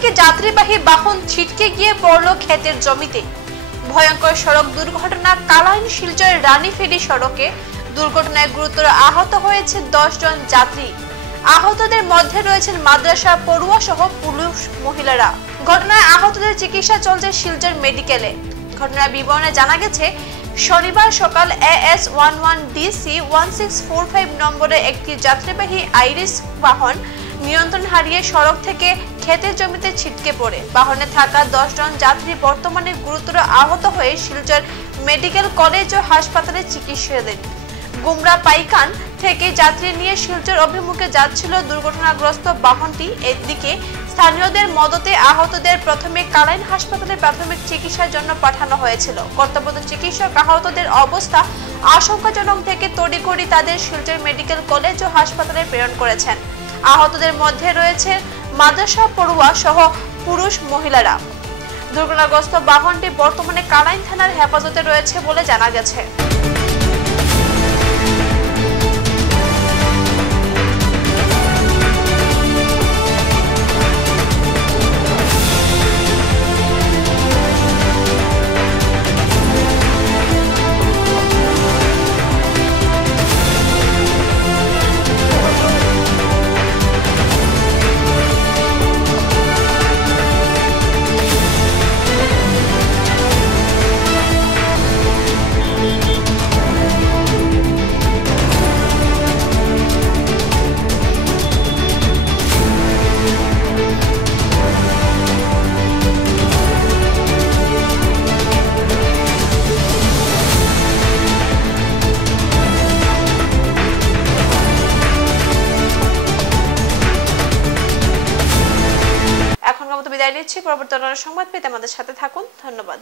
থেকে যাত্রীবাহী বাহন ছিটকে গিয়ে পড়ল ক্ষেতের জমিতে। ভয়ঙ্কর সড়ক দুর্ঘটনা কালাইন শিলচর রানীফেরি সড়কে। দুর্ঘটনায় গুরুতর আহত হয়েছে 10 জন যাত্রী। আহতদের মধ্যে রয়েছেন মাদ্রাসা পড়ুয়া সহ পুরুষ মহিলারা। ঘটনায় আহতদের চিকিৎসা চলছে শিলচর মেডিকেলে। ঘটনার বিবরণে জানা গেছে, শনিবার সকাল AS 11DC 1645 নম্বরে একটি যাত্রীবাহী আইরিস বাহন নিয়ন্ত্রণ হারিয়ে সড়ক থেকে ক্ষেতের জমিতে ছিটকে পড়ে। বাহনে থাকা 10 জন যাত্রী বর্তমানে গুরুতর আহত হয়ে শিলচর মেডিকেল কলেজ ও হাসপাতালে চিকিৎসাধীন। গুমরা পাইকান থেকে যাত্রী নিয়ে শিলচর অভিমুখে যাচ্ছিল দুর্ঘটনাগ্রস্ত বাহনটি। এদিকে স্থানীয়দের মদতে আহতদের প্রথমে কালাইন হাসপাতালে প্রাথমিক চিকিৎসার জন্য পাঠানো হয়েছিল। কর্তব্যরত চিকিৎসক আহতদের অবস্থা আশঙ্কাজনক থেকে তড়িঘড়ি তাদের শিলচর মেডিকেল কলেজ ও হাসপাতালে প্রেরণ করেছেন। আহতদের মধ্যে রয়েছে মাদ্রাসা পড়ুয়া সহ পুরুষ মহিলারা। দুর্ঘটনাগ্রস্ত বাহনটি বর্তমানে কালাইন থানার হেফাজতে রয়েছে বলে জানা গেছে। বিদায় নিচ্ছি। পরবর্তী সংবাদ পেতে আমাদের সাথে থাকুন। ধন্যবাদ।